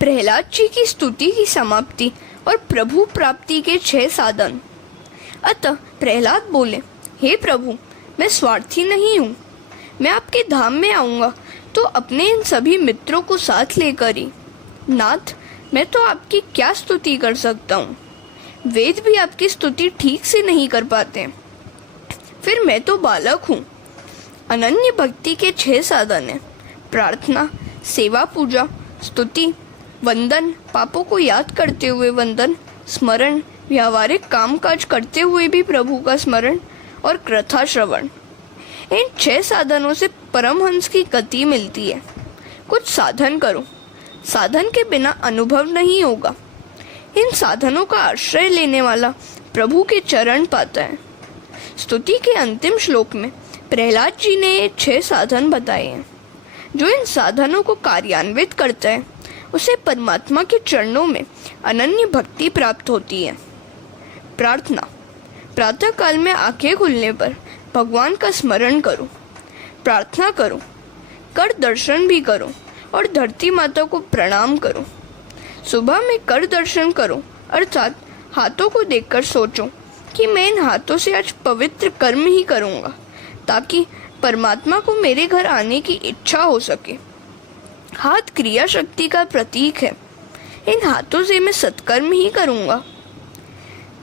प्रहलाद जी की स्तुति की समाप्ति और प्रभु प्राप्ति के 6 साधन। अतः प्रहलाद बोले, हे प्रभु, मैं स्वार्थी नहीं हूँ। मैं आपके धाम में आऊँगा तो अपने इन सभी मित्रों को साथ लेकर ही। नाथ, मैं तो आपकी क्या स्तुति कर सकता हूँ? वेद भी आपकी स्तुति ठीक से नहीं कर पाते। फिर मैं तो बालक हूँ। अनन्य भक्ति के 6 साधन हैं: प्रार्थना, सेवा, पूजा, स्तुति, वंदन, पापों को याद करते हुए वंदन, स्मरण, व्यावहारिक कामकाज करते हुए भी प्रभु का स्मरण, और कथा श्रवण। इन 6 साधनों से परमहंस की गति मिलती है। कुछ साधन करो, साधन के बिना अनुभव नहीं होगा। इन साधनों का आश्रय लेने वाला प्रभु के चरण पाता है। स्तुति के अंतिम श्लोक में प्रहलाद जी ने ये 6 साधन बताए हैं। जो इन साधनों को कार्यान्वित करता है उसे परमात्मा के चरणों में अनन्य भक्ति प्राप्त होती है। प्रार्थना, प्रातः काल में आंखें खुलने पर भगवान का स्मरण करो, प्रार्थना करो, कर दर्शन भी करो और धरती माता को प्रणाम करो। सुबह में कर दर्शन करो, अर्थात हाथों को देखकर सोचो कि मैं इन हाथों से आज पवित्र कर्म ही करूँगा ताकि परमात्मा को मेरे घर आने की इच्छा हो सके। हाथ क्रिया शक्ति का प्रतीक है। इन हाथों से मैं सत्कर्म ही करूँगा।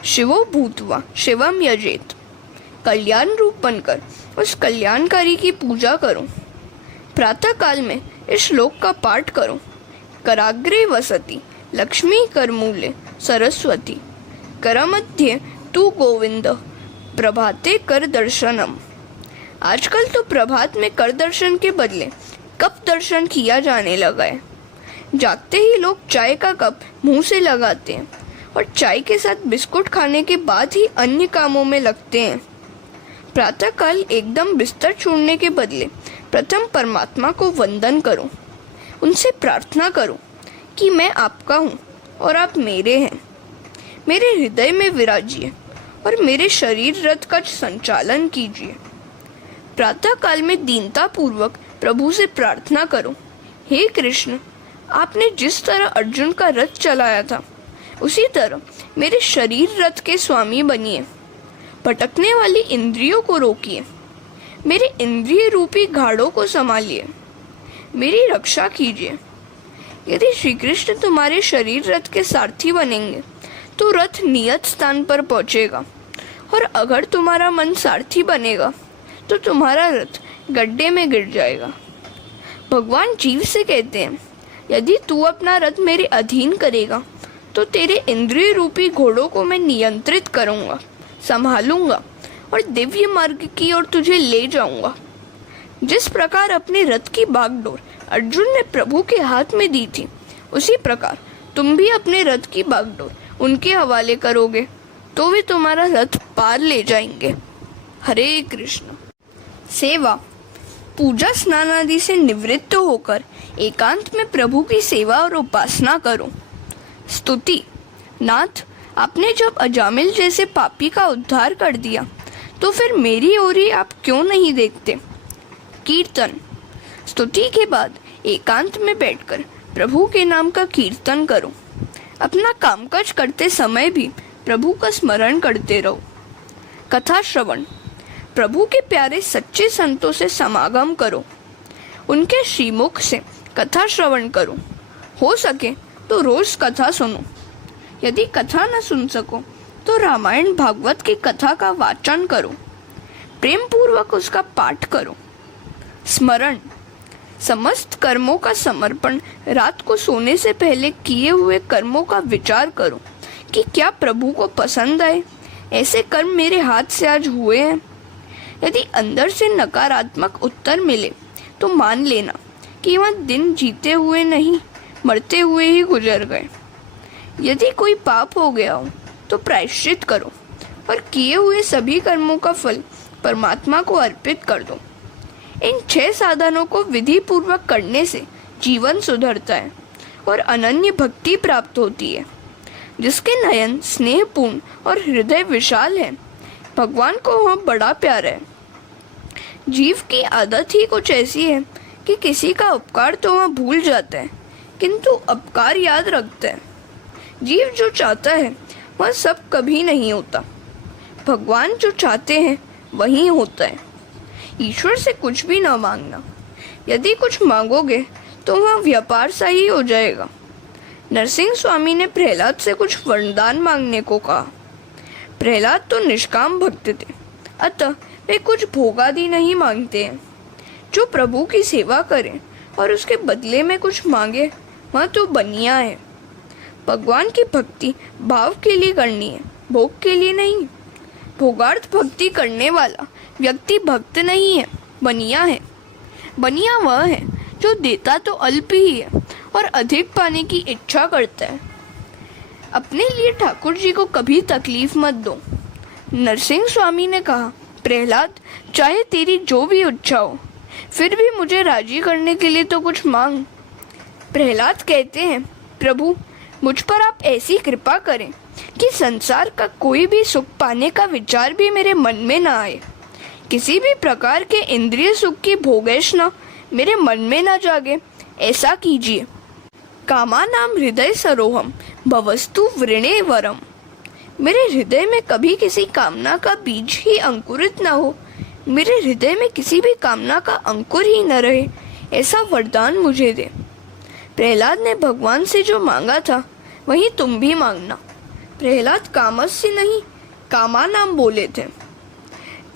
शिवो भूत्वा शिवम यजेत, कल्याण रूप बनकर उस कल्याणकारी की पूजा करो। प्रातः काल में इस श्लोक का पाठ करो। कराग्रे वसति लक्ष्मी करमूले सरस्वती, करमध्ये तू गोविंद, प्रभाते कर दर्शनम। आजकल तो प्रभात में कर दर्शन के बदले कप दर्शन किया जाने लगा है। जागते ही लोग चाय का कप मुंह से लगाते हैं और चाय के साथ बिस्कुट खाने के बाद ही अन्य कामों में लगते हैं। प्रातःकाल एकदम बिस्तर छोड़ने के बदले प्रथम परमात्मा को वंदन करो। उनसे प्रार्थना करो कि मैं आपका हूँ और आप मेरे हैं। मेरे हृदय में विराजिए और मेरे शरीर रथ का संचालन कीजिए। प्रातः काल में दीनता पूर्वक प्रभु से प्रार्थना करो, हे कृष्ण, आपने जिस तरह अर्जुन का रथ चलाया था उसी तरह मेरे शरीर रथ के स्वामी बनिए। भटकने वाली इंद्रियों को रोकिए, मेरे इंद्रिय रूपी घाड़ों को संभालिए, मेरी रक्षा कीजिए। यदि श्री कृष्ण तुम्हारे शरीर रथ के सारथी बनेंगे तो रथ नियत स्थान पर पहुंचेगा, और अगर तुम्हारा मन सारथी बनेगा तो तुम्हारा रथ गड्ढे में गिर जाएगा। भगवान जीव से कहते हैं, यदि तू अपना रथ मेरे अधीन करेगा तो तेरे इंद्रिय रूपी घोड़ों को मैं नियंत्रित करूंगा, संभालूंगा और दिव्य मार्ग की ओर तुझे ले जाऊंगा। जिस प्रकार अपने रथ की बागडोर अर्जुन ने प्रभु के हाथ में दी थी, उसी प्रकार तुम भी अपने रथ की बागडोर उनके हवाले करोगे तो वे तुम्हारा रथ पार ले जाएंगे। हरे कृष्ण। सेवा, पूजा स्नान आदि से निवृत्त होकर एकांत में प्रभु की सेवा और उपासना करो। स्तुति, नाथ, आपने जब अजामिल जैसे पापी का उद्धार कर दिया तो फिर मेरी ओर ही आप क्यों नहीं देखते। कीर्तन, स्तुति के बाद एकांत में बैठकर प्रभु के नाम का कीर्तन करो। अपना कामकाज करते समय भी प्रभु का स्मरण करते रहो। कथा श्रवण, प्रभु के प्यारे सच्चे संतों से समागम करो। उनके श्रीमुख से कथा श्रवण करो। हो सके तो रोज कथा सुनो। यदि कथा न सुन सको तो रामायण भागवत की कथा का वाचन करो। प्रेम पूर्वक उसका पाठ करो। स्मरण, समस्त कर्मों का समर्पण। रात को सोने से पहले किए हुए कर्मों का विचार करो कि क्या प्रभु को पसंद आए। ऐसे कर्म मेरे हाथ से आज हुए हैं। यदि अंदर से नकारात्मक उत्तर मिले तो मान लेना कि वह दिन जीते हुए नहीं, मरते हुए ही गुजर गए। यदि कोई पाप हो गया हो तो प्रायश्चित करो और किए हुए सभी कर्मों का फल परमात्मा को अर्पित कर दो। इन 6 साधनों को विधि पूर्वक करने से जीवन सुधरता है और अनन्य भक्ति प्राप्त होती है। जिसके नयन स्नेहपूर्ण और हृदय विशाल है, भगवान को वह बड़ा प्यारा है। जीव की आदत ही कुछ ऐसी है कि किसी का उपकार तो वह भूल जाता है, किंतु अपकार याद रखता है। जीव जो चाहता है वह सब कभी नहीं होता। भगवान जो चाहते हैं वही होता है। ईश्वर से कुछ भी ना मांगना। यदि कुछ मांगोगे तो वह व्यापार सा ही हो जाएगा। नरसिंह स्वामी ने प्रहलाद से कुछ वरदान मांगने को कहा। प्रहलाद तो निष्काम भक्त थे, अतः वे कुछ भोगादि नहीं मांगते हैं। जो प्रभु की सेवा करे और उसके बदले में कुछ मांगे वह तो बनिया है। भगवान की भक्ति भाव के लिए करनी है, भोग के लिए नहीं। भोगार्थ भक्ति करने वाला व्यक्ति भक्त नहीं है, बनिया है। बनिया वह है जो देता तो अल्प ही है और अधिक पाने की इच्छा करता है। अपने लिए ठाकुर जी को कभी तकलीफ मत दो। नरसिंह स्वामी ने कहा, प्रहलाद, चाहे तेरी जो भी इच्छा हो, फिर भी मुझे राजी करने के लिए तो कुछ मांग। प्रहलाद कहते हैं, प्रभु, मुझ पर आप ऐसी कृपा करें कि संसार का कोई भी सुख पाने का विचार भी मेरे मन में ना आए। किसी भी प्रकार के इंद्रिय सुख की भोगेशना मेरे मन में ना जागे, ऐसा कीजिए। कामानाम हृदय सरोहम भवस्तु वृणे वरम। मेरे हृदय में कभी किसी कामना का बीज ही अंकुरित न हो, मेरे हृदय में किसी भी कामना का अंकुर ही न रहे, ऐसा वरदान मुझे दे। प्रहलाद ने भगवान से जो मांगा था वही तुम भी मांगना। प्रहलाद कामस्य नहीं कामानाम बोले थे।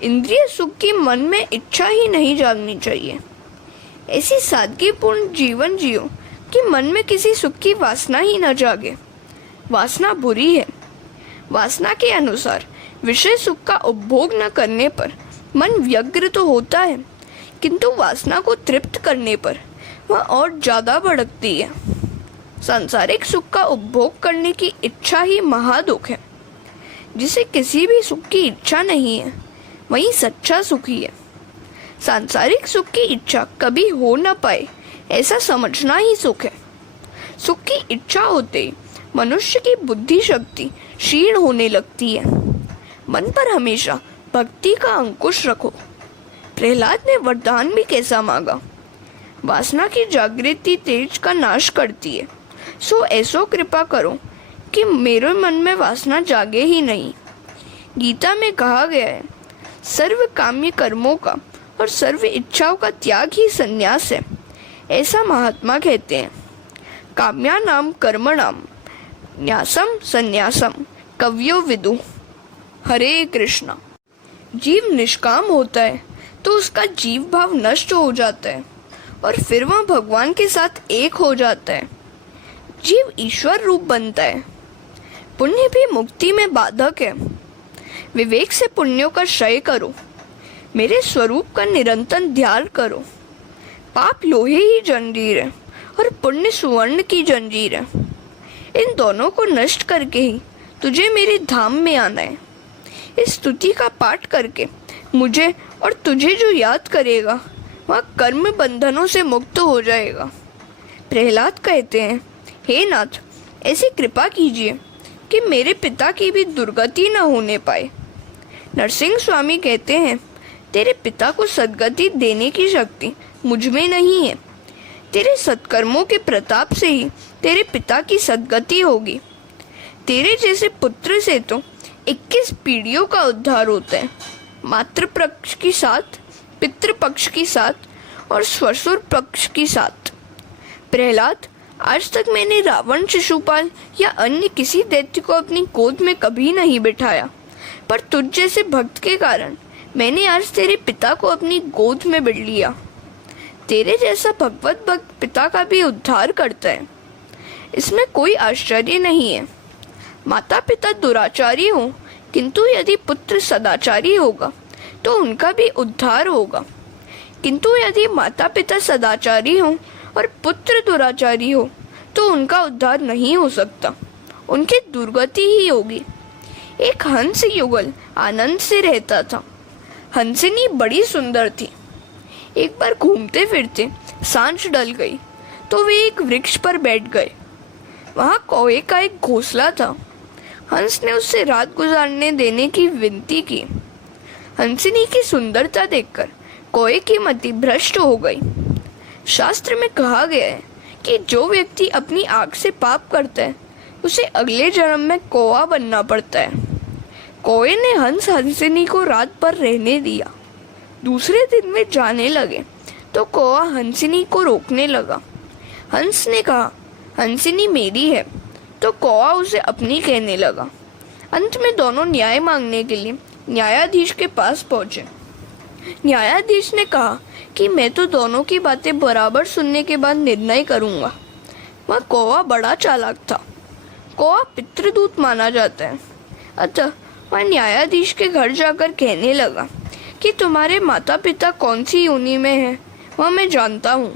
इंद्रिय सुख की मन में इच्छा ही नहीं जागनी चाहिए। ऐसी सादगीपूर्ण जीवन जियो कि मन में किसी सुख की वासना ही न जागे। वासना बुरी है। वासना के अनुसार विषय सुख का उपभोग न करने पर मन व्यग्र तो होता है, किंतु वासना को तृप्त करने पर वह और ज्यादा भड़कती है। सांसारिक सुख का उपभोग करने की इच्छा ही महादुख है। जिसे किसी भी सुख की इच्छा नहीं है वही सच्चा सुखी है। सांसारिक सुख की इच्छा कभी हो न पाए ऐसा समझना ही सुख है। सुख की इच्छा होते ही मनुष्य की बुद्धि शक्ति क्षीण होने लगती है। मन पर हमेशा भक्ति का अंकुश रखो। प्रहलाद ने वरदान भी कैसा मांगा। वासना की जागृति तेज का नाश करती है, सो ऐसो कृपा करो कि मेरे मन में वासना जागे ही नहीं। गीता में कहा गया है, सर्व काम्य कर्मों का और सर्व इच्छाओं का त्याग ही संन्यास है, ऐसा महात्मा कहते हैं। काम्यानाम कर्मणाम न्यासम संन्यासम कवियो विदु। हरे कृष्णा। जीव निष्काम होता है तो उसका जीव भाव नष्ट हो जाता है और फिर वह भगवान के साथ एक हो जाता है। जीव ईश्वर रूप बनता है। पुण्य भी मुक्ति में बाधक है। विवेक से पुण्यों का क्षय करो। मेरे स्वरूप का निरंतर ध्यान करो। पाप लोहे ही जंजीर है और पुण्य सुवर्ण की जंजीर है। इन दोनों को नष्ट करके ही तुझे मेरे धाम में आना है। इस स्तुति का पाठ करके मुझे और तुझे जो याद करेगा वह कर्म बंधनों से मुक्त हो जाएगा। प्रहलाद कहते हैं, हे नाथ, ऐसी कृपा कीजिए कि मेरे पिता की भी दुर्गति न होने पाए। नरसिंह स्वामी कहते हैं, तेरे पिता को सद्गति देने की शक्ति मुझ में नहीं है। तेरे सत्कर्मों के प्रताप से ही तेरे पिता की सद्गति होगी। तेरे जैसे पुत्र से तो 21 पीढ़ियों का उद्धार होता है। मातृ पक्ष की 7, पितृ पक्ष की 7 और ससुर पक्ष की 7। प्रहलाद, आज तक मैंने रावण, शिशुपाल या अन्य किसी दैत्य को अपनी गोद में कभी नहीं बिठाया, पर तुझ जैसे भक्त के कारण मैंने आज तेरे पिता को अपनी गोद में बिठ लिया। तेरे जैसा भगवत भक्त पिता का भी उद्धार करता है, इसमें कोई आश्चर्य नहीं है। माता पिता दुराचारी हो, किंतु यदि पुत्र सदाचारी होगा तो उनका भी उद्धार होगा। किंतु यदि माता पिता सदाचारी हो और पुत्र दुराचारी हो तो उनका उद्धार नहीं हो सकता, उनकी दुर्गति ही होगी। एक हंस युगल आनंद से रहता था। हंसिनी बड़ी सुंदर थी। एक बार घूमते फिरते सांझ डल गई तो वे एक वृक्ष पर बैठ गए। वहां कौवे का एक घोंसला था। हंस ने उससे रात गुजारने देने की विनती की। हंसिनी की सुंदरता देखकर कौवे की मति भ्रष्ट हो गई। शास्त्र में कहा गया है कि जो व्यक्ति अपनी आँख से पाप करता है उसे अगले जन्म में कौवा बनना पड़ता है। कौवे ने हंस हंसिनी को रात भर रहने दिया। दूसरे दिन वे जाने लगे तो कौवा हंसिनी को रोकने लगा। हंस ने कहा, हंसिनी मेरी है, तो कौवा उसे अपनी कहने लगा। अंत में दोनों न्याय मांगने के लिए न्यायाधीश के पास पहुंचे। न्यायाधीश ने कहा कि मैं तो दोनों की बातें बराबर सुनने के बाद निर्णय करूंगा। वह कौवा बड़ा चालाक था। कौवा पितृदूत माना जाता है, अतः वह न्यायाधीश के घर जाकर कहने लगा कि तुम्हारे माता पिता कौन सी योनि में हैं वह मैं जानता हूँ,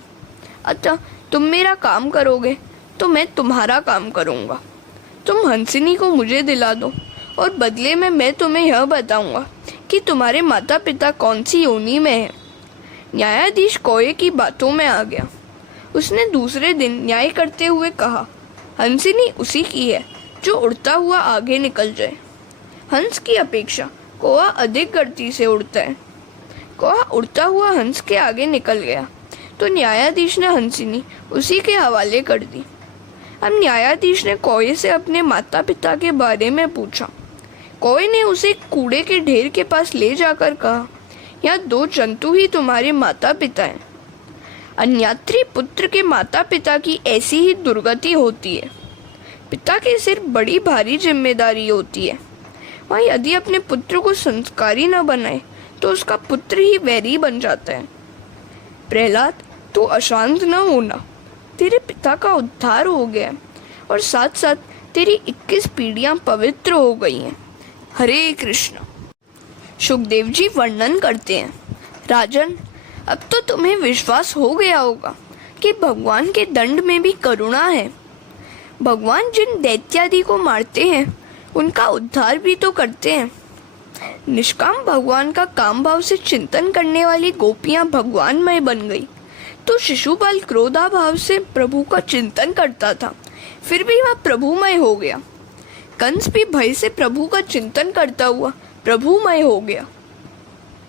अतः तुम मेरा काम करोगे तो मैं तुम्हारा काम करूँगा। तुम हंसिनी को मुझे दिला दो और बदले में मैं तुम्हें यह बताऊंगा कि तुम्हारे माता पिता कौन सी योनि में हैं। न्यायाधीश कौवे की बातों में आ गया। उसने दूसरे दिन न्याय करते हुए कहा, हंसिनी उसी की है जो उड़ता हुआ आगे निकल जाए। हंस की अपेक्षा कौवा अधिक गति से उड़ता है। कौवा उड़ता हुआ हंस के आगे निकल गया तो न्यायाधीश ने हंसिनी उसी के हवाले कर दी। अब न्यायाधीश ने कौवे से अपने माता पिता के बारे में पूछा। कौवे ने उसे कूड़े के ढेर के पास ले जाकर कहा, यहाँ 2 जंतु ही तुम्हारे माता पिता हैं। अन्यात्री पुत्र के माता पिता की ऐसी ही दुर्गति होती है। पिता के सिर बड़ी भारी जिम्मेदारी होती है। वह यदि अपने पुत्र को संस्कारी न बनाए तो उसका पुत्र ही वैरी बन जाता है। प्रहलाद, तू अशांत न होना। तेरे पिता का उद्धार हो गया और साथ साथ तेरी 21 पीढ़ियां पवित्र हो गई हैं। हरे कृष्ण। सुखदेव जी वर्णन करते हैं, राजन, अब तो तुम्हें विश्वास हो गया होगा कि भगवान के दंड में भी करुणा है। भगवान जिन दैत्यादि को मारते हैं उनका उद्धार भी तो करते हैं। निष्काम भगवान का काम भाव से चिंतन करने वाली गोपियां भगवानमय बन गई तो शिशुपाल क्रोधा भाव से प्रभु का चिंतन करता था, फिर भी वह प्रभुमय हो गया। कंस भी भय से प्रभु का चिंतन करता हुआ प्रभुमय हो गया।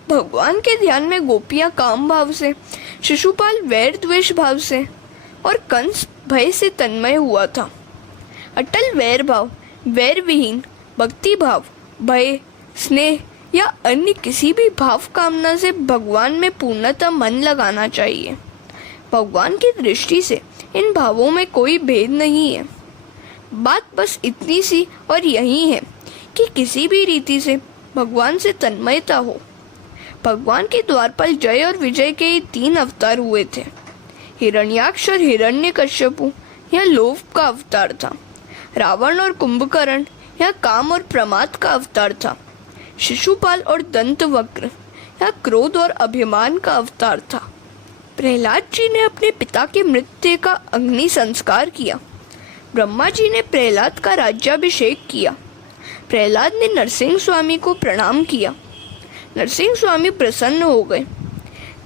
भगवान के ध्यान में गोपियां काम भाव से, शिशुपाल वैर द्वेष भाव से और कंस भय से तन्मय हुआ था। अटल वैर भाव, वैर विहीन भक्ति भाव, भय, स्नेह या अन्य किसी भी भाव कामना से भगवान में पूर्णतः मन लगाना चाहिए। भगवान की दृष्टि से इन भावों में कोई भेद नहीं है। बात बस इतनी सी और यही है कि किसी भी रीति से भगवान से तन्मयता हो। भगवान के द्वारपाल जय और विजय के ये 3 अवतार हुए थे। हिरण्याक्ष और हिरण्यकश्यपु यह लोभ का अवतार था। रावण और कुंभकर्ण यह काम और प्रमाद का अवतार था। शिशुपाल और दंतवक्र यह क्रोध और अभिमान का अवतार था। प्रहलाद जी ने अपने पिता के मृत्यु का अग्नि संस्कार किया। ब्रह्मा जी ने प्रहलाद का राज्याभिषेक किया। प्रहलाद ने नरसिंह स्वामी को प्रणाम किया। नरसिंह स्वामी प्रसन्न हो गए।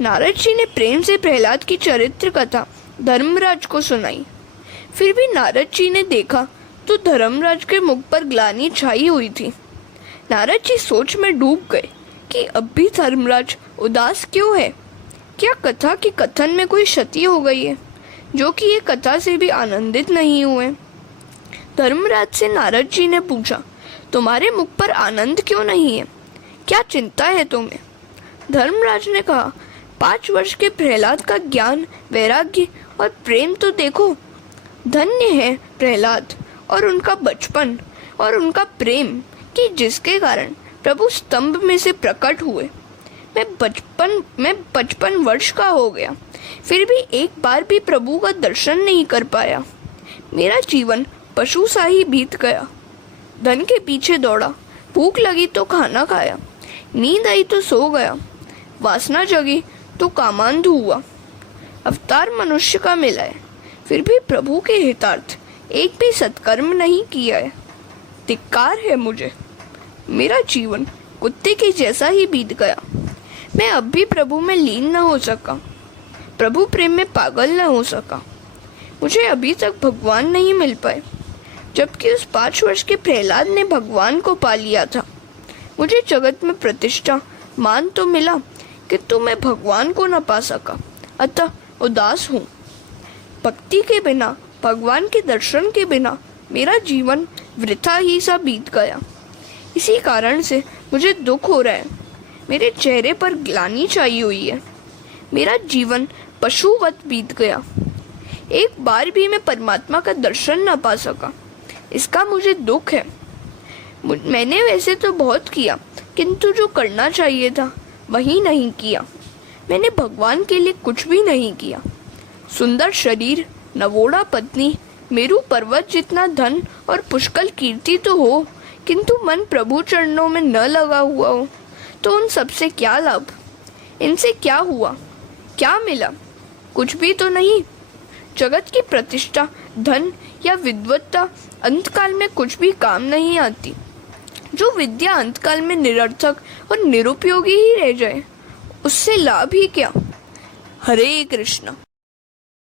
नारद जी ने प्रेम से प्रहलाद की चरित्र कथा धर्मराज को सुनाई। फिर भी नारद जी ने देखा तो धर्मराज के मुख पर ग्लानि छाई हुई थी। नारद जी सोच में डूब गए कि अब भी धर्मराज उदास क्यों है। क्या कथा की कथन में कोई क्षति हो गई है, जो कि ये कथा से भी आनंदित नहीं हुए। धर्मराज से नारद जी ने पूछा, तुम्हारे मुख पर आनंद क्यों नहीं है, क्या चिंता है तुम्हें? धर्मराज ने कहा, 5 वर्ष के प्रहलाद का ज्ञान, वैराग्य और प्रेम तो देखो। धन्य है प्रहलाद और उनका बचपन और उनका प्रेम कि जिसके कारण प्रभु स्तंभ में से प्रकट हुए। मैं 55 वर्ष का हो गया, फिर भी एक बार भी प्रभु का दर्शन नहीं कर पाया। मेरा जीवन पशु सा ही बीत गया। धन के पीछे दौड़ा, भूख लगी तो खाना खाया, नींद आई तो सो गया, वासना जगी तो कामांध हुआ। अवतार मनुष्य का मिला है, फिर भी प्रभु के हितार्थ एक भी सत्कर्म नहीं किया है। धिक्कार है मुझे। मेरा जीवन कुत्ते के जैसा ही बीत गया। मैं अब भी प्रभु में लीन न हो सका, प्रभु प्रेम में पागल न हो सका। मुझे अभी तक भगवान नहीं मिल पाए, जबकि उस 5 वर्ष के प्रहलाद ने भगवान को पा लिया था। मुझे जगत में प्रतिष्ठा, मान तो मिला, किंतु मैं भगवान को न पा सका, अतः उदास हूँ। भक्ति के बिना, भगवान के दर्शन के बिना मेरा जीवन वृथा ही सा बीत गया। इसी कारण से मुझे दुख हो रहा है। मेरे चेहरे पर ग्लानि छाई हुई है। मेरा जीवन पशुवत बीत गया। एक बार भी मैं परमात्मा का दर्शन न पा सका। इसका मुझे दुख है। मैंने वैसे तो बहुत किया, किंतु जो करना चाहिए था वही नहीं किया। मैंने भगवान के लिए कुछ भी नहीं किया। सुंदर शरीर, नवोड़ा पत्नी, मेरू पर्वत जितना धन और पुष्कल कीर्ति तो हो, किंतु मन प्रभु चरणों में न लगा हुआ हो तो उन सबसे क्या लाभ? इनसे क्या हुआ? क्या मिला? कुछ भी तो नहीं। जगत की प्रतिष्ठा, धन या विद्वत्ता अंतकाल में कुछ भी काम नहीं आती। जो विद्या अंतकाल में निरर्थक और निरुपयोगी ही रह जाए, उससे लाभ ही क्या? हरे कृष्ण।